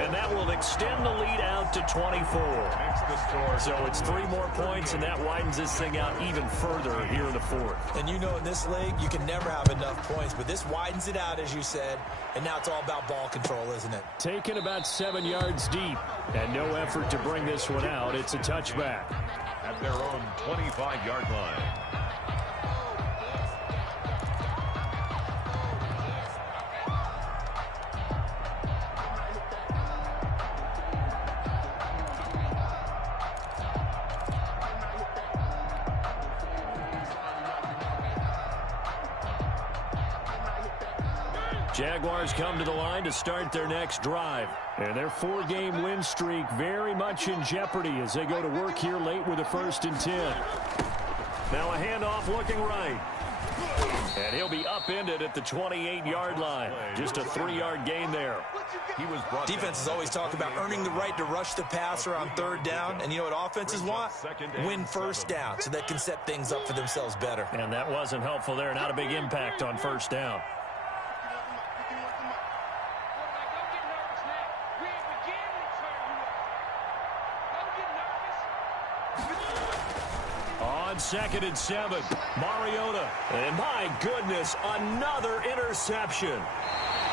And that will extend the lead out to 24. So it's 3 more points, and that widens this thing out even further here in the 4th. And you know in this league, you can never have enough points, but this widens it out, as you said, and now it's all about ball control, isn't it? Taken about 7 yards deep, and no effort to bring this one out. It's a touchback. At their own 25-yard line. Jaguars come to the line to start their next drive. And their 4-game win streak very much in jeopardy as they go to work here late with a 1st and 10. Now a handoff looking right. And he'll be upended at the 28-yard line. Just a 3-yard gain there. Defenses always talk about earning the right to rush the passer on 3rd down. And you know what offenses want? Win 1st down so they can set things up for themselves better. And that wasn't helpful there. Not a big impact on 1st down. On 2nd and 7, Mariota. And my goodness, another interception.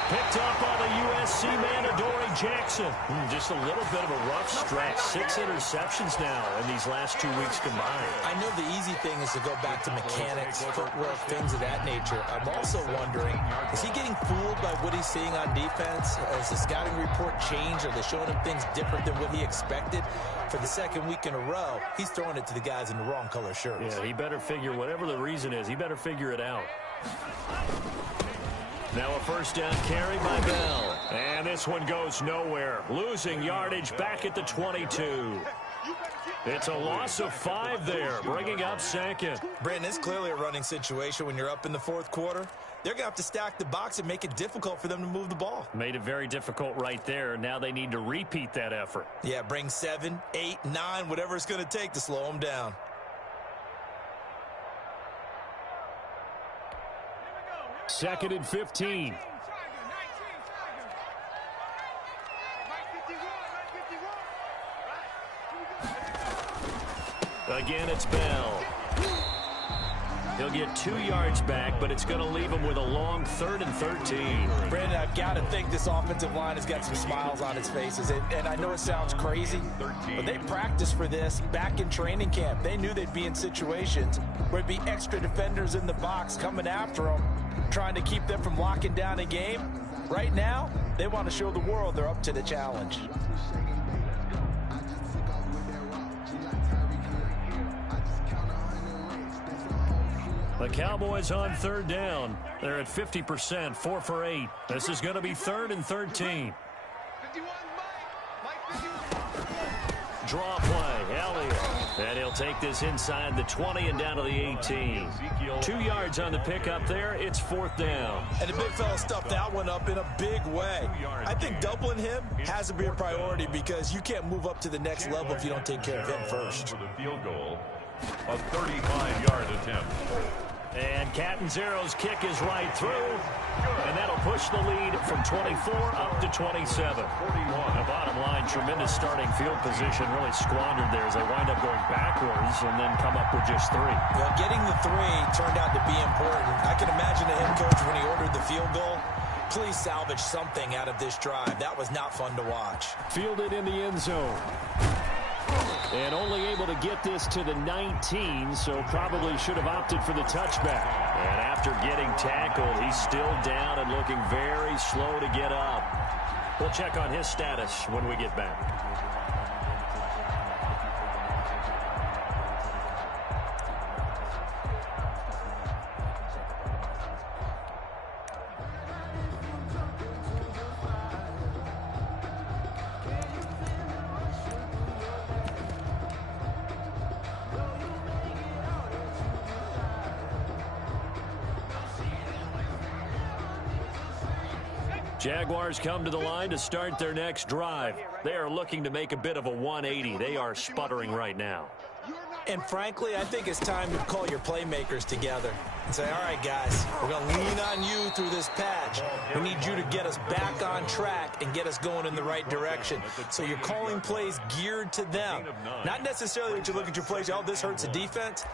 Picked up by the USC man, Adoree Jackson. Just a little bit of a rough stretch. 6 interceptions now in these last 2 weeks combined. I know the easy thing is to go back to mechanics, footwork, things of that nature. I'm also wondering, is he getting fooled by what he's seeing on defense? Has the scouting report changed? Are they showing him things different than what he expected? For the 2nd week in a row, he's throwing it to the guys in the wrong color shirts. Yeah, he better figure, whatever the reason is, he better figure it out. Now a 1st down carry by Bell. And this one goes nowhere. Losing yardage back at the 22. It's a loss of 5 there, bringing up 2nd. Brandon, it's clearly a running situation when you're up in the 4th quarter. They're going to have to stack the box and make it difficult for them to move the ball. Made it very difficult right there. Now they need to repeat that effort. Yeah, bring 7, 8, 9, whatever it's going to take to slow them down. Second and 15. Again, it's Bell. He'll get 2 yards back, but it's going to leave him with a long 3rd and 13. Brandon, I've got to think this offensive line has got some smiles on its faces. And I know it sounds crazy, but they practiced for this back in training camp. They knew they'd be in situations where it'd be extra defenders in the box coming after them, trying to keep them from locking down a game. Right now, they want to show the world they're up to the challenge. The Cowboys on 3rd down. They're at 50%, 4 for 8. This is going to be 3rd and 13. Draw play, Elliott. And he'll take this inside the 20 and down to the 18. 2 yards on the pickup there. It's 4th down. And the big fella stuffed that one up in a big way. I think doubling him has to be a priority because you can't move up to the next level if you don't take care of him first. For the field goal, a 35-yard attempt. And Catanzaro's kick is right through. And that'll push the lead from 24 up to 27. The bottom line, tremendous starting field position, really squandered there as they wind up going backwards and then come up with just 3. Well, getting the 3 turned out to be important. I can imagine the head coach when he ordered the field goal. Please salvage something out of this drive. That was not fun to watch. Fielded in the end zone. And only able to get this to the 19, so probably should have opted for the touchback. And after getting tackled, he's still down and looking very slow to get up. We'll check on his status when we get back. Jaguars come to the line to start their next drive. They are looking to make a bit of a 180. They are sputtering right now. And frankly, I think it's time to call your playmakers together and say, all right, guys, we're going to lean on you through this patch. We need you to get us back on track and get us going in the right direction. So you're calling plays geared to them. Not necessarily that you look at your plays, oh, this hurts the defense.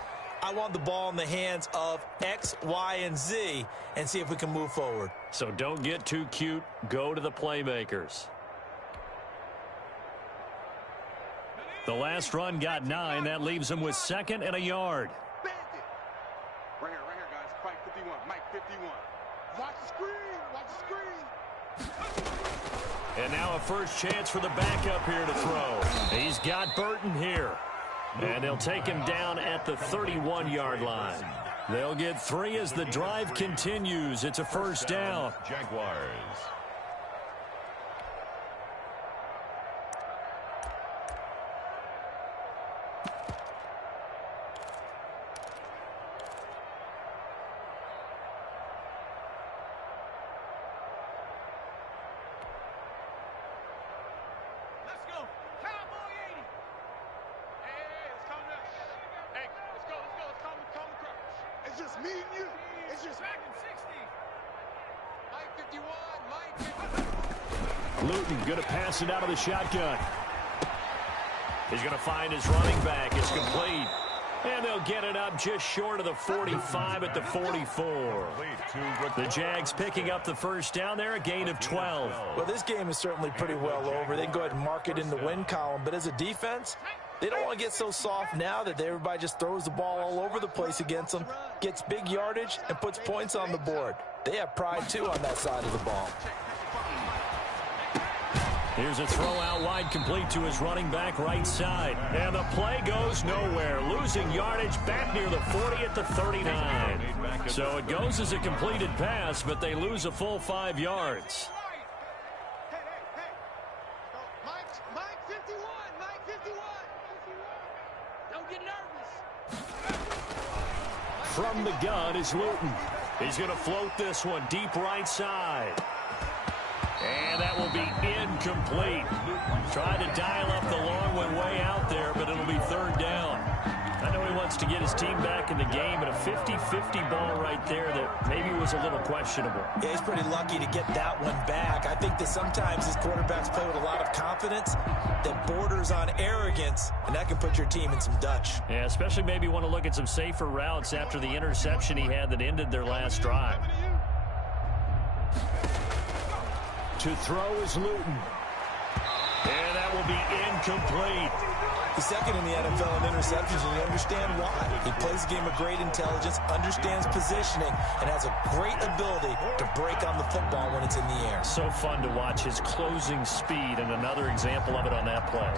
I want the ball in the hands of X, Y, and Z and see if we can move forward. So don't get too cute. Go to the playmakers. The last run got 9. That leaves him with 2nd and a yard. Right here, guys. Mike 51. Mike 51. Watch the screen. Watch the screen. And now a first chance for the backup here to throw. He's got Burton here. And they'll take him down at the 31-yard line. They'll get 3 as the drive continues. It's a first down. Jaguars. It's just me and you. It's just back in 60. Mike 51. Mike 51. Luton going to pass it out of the shotgun. He's going to find his running back. It's complete. And they'll get it up just short of the 45 at the 44. The Jags picking up the first down there, a gain of 12. Well, this game is certainly pretty well over. They can go ahead and mark it in the win column. But as a defense, they don't want to get so soft now that everybody just throws the ball all over the place against them, gets big yardage, and puts points on the board. They have pride, too, on that side of the ball. Here's a throw out wide, complete to his running back right side. And the play goes nowhere. Losing yardage back near the 40 at the 39. So it goes as a completed pass, but they lose a full 5 yards. Mike 51. Mike 51. Don't get nervous. From the gun is Luton. He's going to float this one deep right side. And that will be incomplete. Tried to dial up the long one way out there, but it'll be third down. I know he wants to get his team back in the game, but a 50-50 ball right there that maybe was a little questionable. Yeah, he's pretty lucky to get that one back. I think that sometimes his quarterbacks play with a lot of confidence that borders on arrogance, and that can put your team in some Dutch. Yeah, especially maybe want to look at some safer routes after the interception he had that ended their last drive. To throw is Luton. And that will be incomplete. He's second in the NFL in interceptions, and you understand why. He plays a game of great intelligence, understands positioning, and has a great ability to break on the football when it's in the air. So fun to watch his closing speed, and another example of it on that play.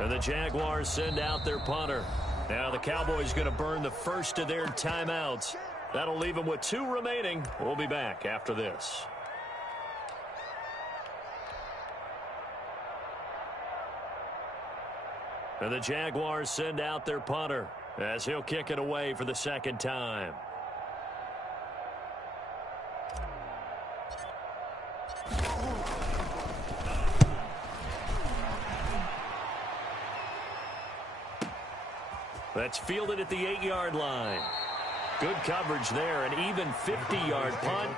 And the Jaguars send out their punter. Now the Cowboys going to burn the first of their timeouts. That'll leave them with 2 remaining. We'll be back after this. And the Jaguars send out their punter as he'll kick it away for the second time. That's fielded at the 8-yard line. Good coverage there, an even 50-yard punt.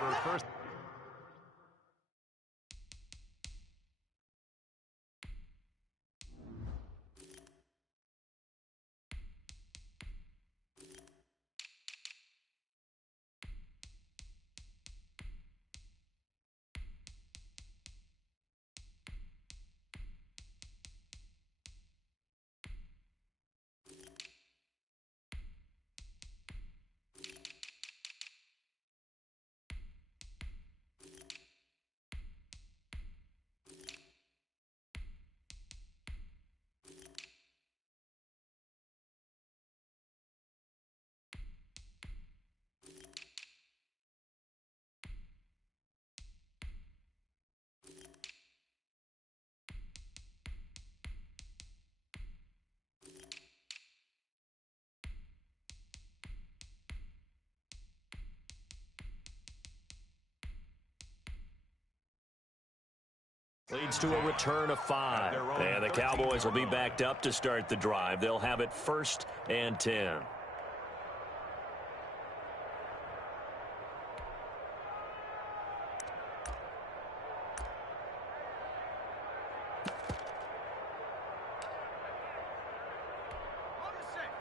Leads to a return of 5. And the Cowboys will be backed up to start the drive. They'll have it 1st and 10.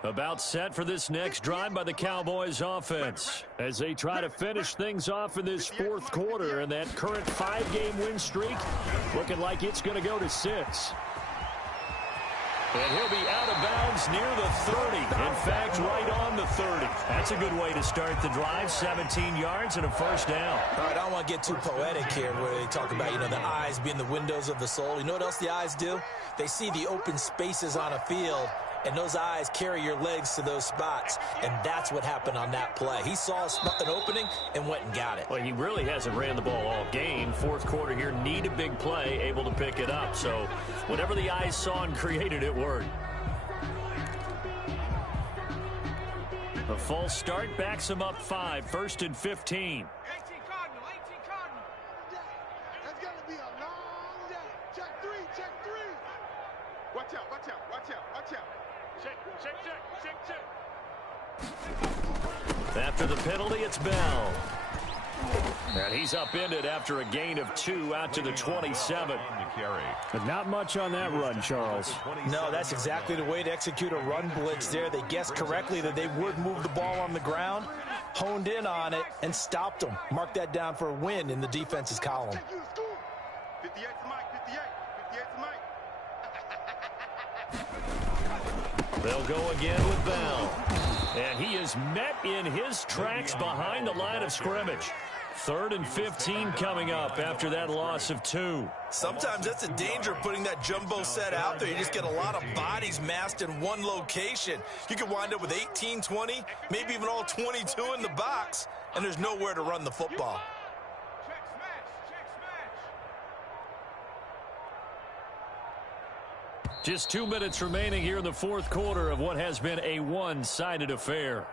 About set for this next drive by the Cowboys offense as they try to finish things off in this 4th quarter, and that current 5-game win streak looking like it's going to go to 6. And he'll be out of bounds near the 30. In fact, right on the 30. That's a good way to start the drive. 17 yards and a 1st down. All right, I don't want to get too poetic here where they talk about, the eyes being the windows of the soul. You know what else the eyes do? They see the open spaces on a field, and those eyes carry your legs to those spots, and that's what happened on that play. He saw an opening and went and got it. Well, he really hasn't ran the ball all game. 4th quarter here, need a big play, able to pick it up. So whatever the eyes saw and created, it worked. A false start backs him up 5, 1st and 15. 18 Cardinal. That's going to be a long day. Check 3. Watch out. Check. After the penalty, it's Bell. And he's upended after a gain of 2 out to the 27. But not much on that run, Charles. No, that's exactly the way to execute a run blitz there. They guessed correctly that they would move the ball on the ground, honed in on it, and stopped them. Mark that down for a win in the defense's column. 58 to Mike. They'll go again with Bell. And he is met in his tracks behind the line of scrimmage. 3rd and 15 coming up after that loss of 2. Sometimes that's the danger of putting that jumbo set out there. You just get a lot of bodies massed in one location. You could wind up with 18, 20, maybe even all 22 in the box, and there's nowhere to run the football. Just 2 minutes remaining here in the 4th quarter of what has been a one-sided affair.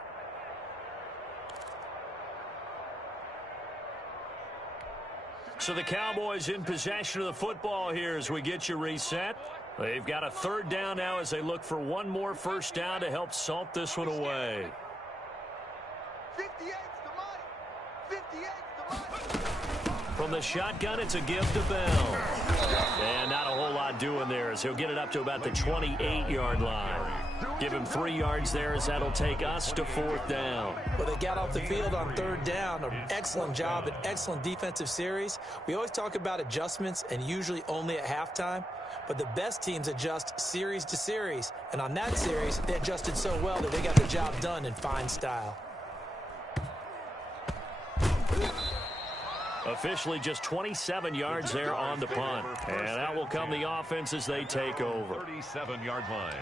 So the Cowboys in possession of the football here as we get you reset. They've got a 3rd down now as they look for one more 1st down to help salt this one away. 58's the money. 58's the money. From the shotgun, it's a give to Bell. And not a whole lot doing there as he'll get it up to about the 28-yard line. Give him 3 yards there as that'll take us to 4th down. Well, they got off the field on 3rd down. An excellent job, an excellent defensive series. We always talk about adjustments and usually only at halftime. But the best teams adjust series to series. And on that series, they adjusted so well that they got the job done in fine style. Officially just 27 yards there on the punt. And that will come the offense as they take over. 37-yard line.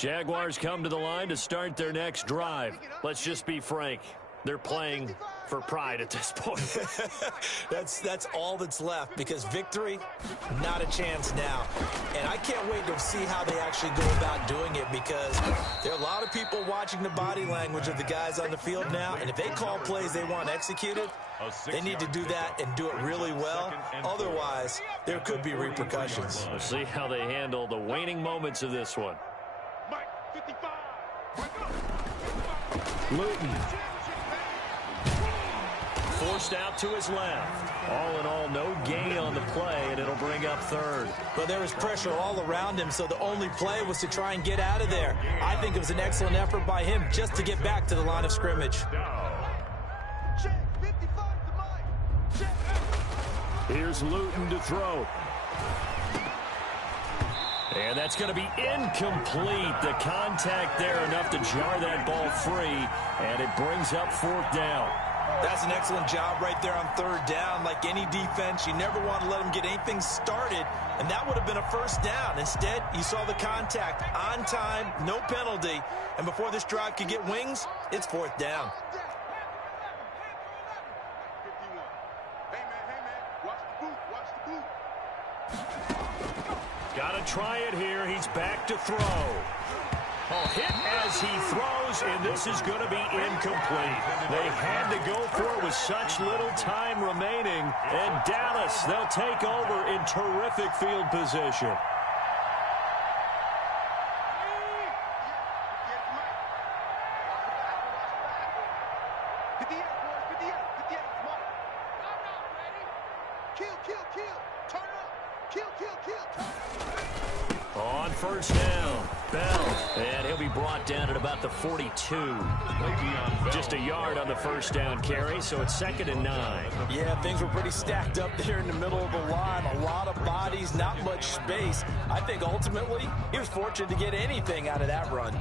Jaguars come to the line to start their next drive. Let's just be frank. They're playing for pride at this point. That's all that's left, because victory, not a chance now. And I can't wait to see how they actually go about doing it, because there are a lot of people watching the body language of the guys on the field now, and if they call plays they want executed, they need to do that and do it really well. Otherwise, there could be repercussions. We'll see how they handle the waning moments of this one. Luton. Forced out to his left. All in all, no gain on the play, and it'll bring up third. But there was pressure all around him, so the only play was to try and get out of there. I think it was an excellent effort by him just to get back to the line of scrimmage. Here's Luton to throw. And that's going to be incomplete. The contact there enough to jar that ball free, and it brings up fourth down. That's an excellent job right there on third down. Like any defense, you never want to let them get anything started, and that would have been a first down. Instead, you saw the contact on time, no penalty, and before this drive could get wings, it's fourth down. Got to try it here. He's back to throw. Oh, hit as he throws, and this is going to be incomplete. They had to go for it with such little time remaining. And Dallas, they'll take over in terrific field position. On first down, Bell, and he'll be brought down at about the 42. Just a yard on the first down carry, so it's 2nd and 9. Yeah, things were pretty stacked up there in the middle of the line. A lot of bodies, not much space. I think ultimately he was fortunate to get anything out of that run.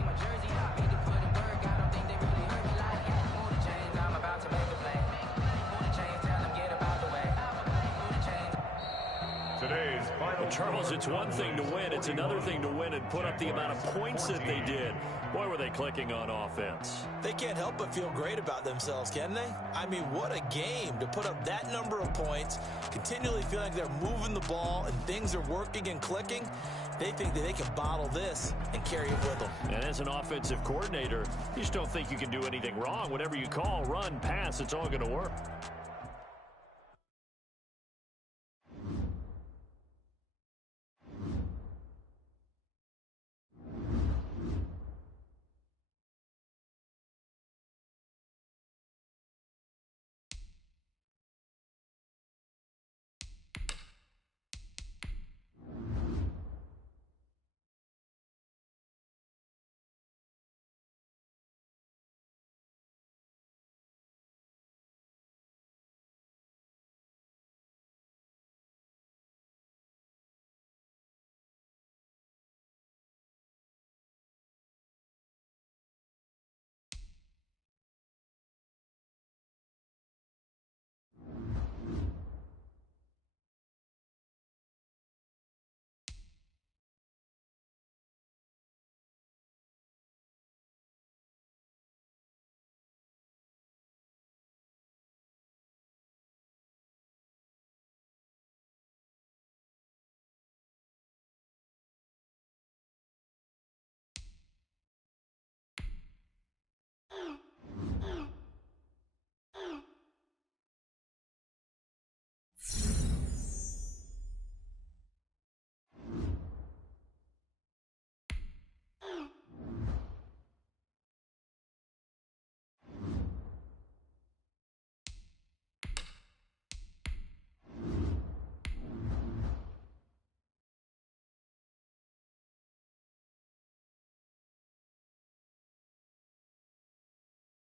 Charles, it's one thing to win. It's another thing to win and put up the amount of points that they did. Boy, were they clicking on offense. They can't help but feel great about themselves, can they? I mean, what a game to put up that number of points, continually feeling like they're moving the ball and things are working and clicking. They think that they can bottle this and carry it with them. And as an offensive coordinator, you just don't think you can do anything wrong. Whatever you call, run, pass, it's all going to work.